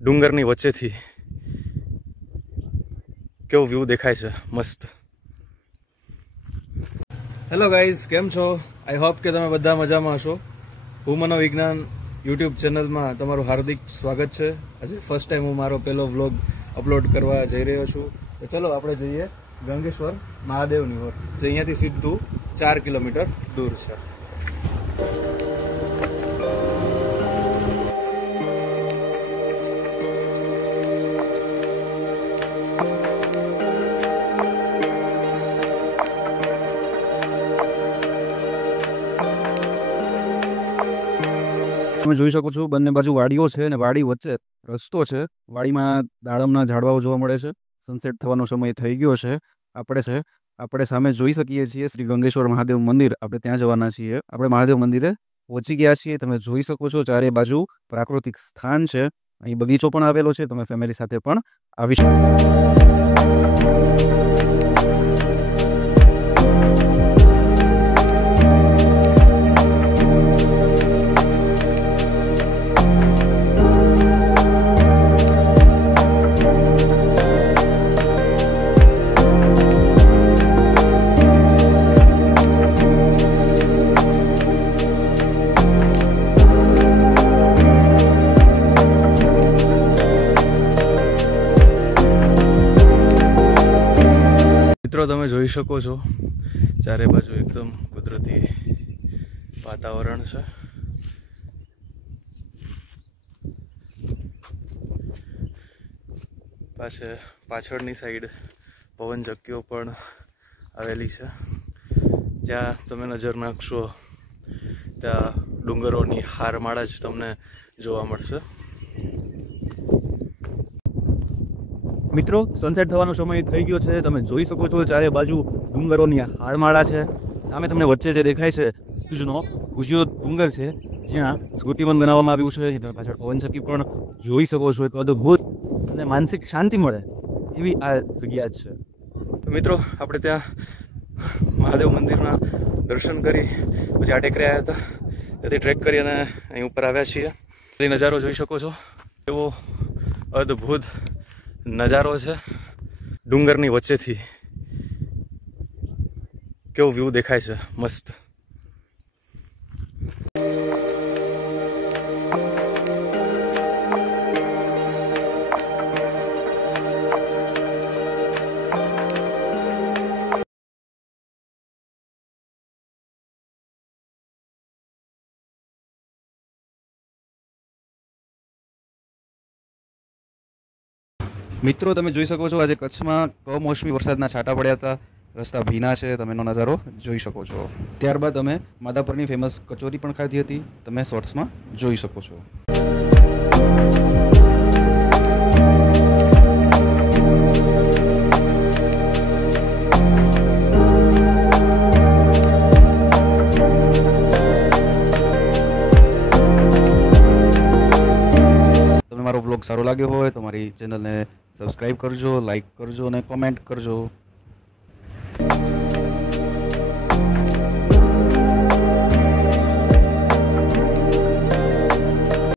ડુંગરની વચ્ચેથી કેવો વ્યૂ દેખાય છે મસ્ત। હેલો ગાઈઝ, કેમ છો? આઈ હોપ કે તમે બધા મજામાં હશો। હું મનોવિજ્ઞાન યુટ્યુબ ચેનલમાં તમારું હાર્દિક સ્વાગત છે। આજે ફર્સ્ટ ટાઈમ હું મારો પહેલો વ્લોગ અપલોડ કરવા જઈ રહ્યો છું। તો ચલો આપણે જઈએ ગંગેશ્વર મહાદેવની ઓર, જે અહીંયાથી સીધું 4 કિલોમીટર દૂર છે। તમે જોઈ શકો છો બંને બાજુ વાડીઓ છે અને વાડી વચ્ચે રસ્તો છે। વાડીમાં દાડમના ઝાડવાઓ જોવા મળે છે। સનસેટ થવાનો સમય થઈ ગયો છે। આપણે સામે જોઈ શકીએ છીએ શ્રી ગંગેશ્વર મહાદેવ મંદિર। આપણે ત્યાં જવાના છીએ। આપણે મહાદેવ મંદિરે પહોંચી ગયા છીએ। તમે જોઈ શકો છો ચારે બાજુ પ્રાકૃતિક સ્થાન છે। અહીં બગીચો પણ આવેલો છે। તમે ફેમિલી સાથે પણ આવી શકો। મિત્રો તમે જોઈ શકો છો ચારે બાજુ એકદમ કુદરતી વાતાવરણ છે। પાછળની સાઈડ પવન ચક્કીઓ પણ આવેલી છે। જ્યાં તમે નજર નાખશો ત્યાં ડુંગરોની હારમાળા જ તમને જોવા મળશે। મિત્રો, સનસેટ થવાનો સમય થઈ ગયો છે। તમે જોઈ શકો છો ચારે બાજુ ડુંગરોની હારમાળા છે। સામે તમને વચ્ચે જે દેખાય છે ગુજિયો ડુંગર છે, જ્યાં સ્કૂટી પણ બનાવવામાં આવ્યું છે। તમે પાછળ પવનચક્કી પણ જોઈ શકો છો। એક અદ્ભુત અને માનસિક શાંતિ મળે એવી આ જગ્યા જ છે। તો મિત્રો, આપણે ત્યાં મહાદેવ મંદિરના દર્શન કરી પછી આ ટેકરે આવ્યા હતા। ત્યાંથી ટ્રેક કરી અને અહીં ઉપર આવ્યા છીએ। એ નજારો જોઈ શકો છો, એવો અદ્ભુત નજારો છે। ડુંગરની વચ્ચેથી કેવો વ્યૂ દેખાય છે મસ્ત। મિત્રો, તમે જોઈ શકો છો આજે કચ્છમાં કમોસમી વરસાદના છાંટા પડ્યા હતા। રસ્તા ભીના છે। તમે એનો નજારો જોઈ શકો છો। ત્યારબાદ અમે માધાપરની ફેમસ કચોરી પણ ખાધી હતી। તમે શોર્ટ્સમાં જોઈ શકો છો। તમને મારો વ્લોગ સારો લાગ્યો હોય તો મારી ચેનલને સબસ્ક્રાઈબ કરજો, લાઈક કરજો અને કોમેન્ટ કરજો।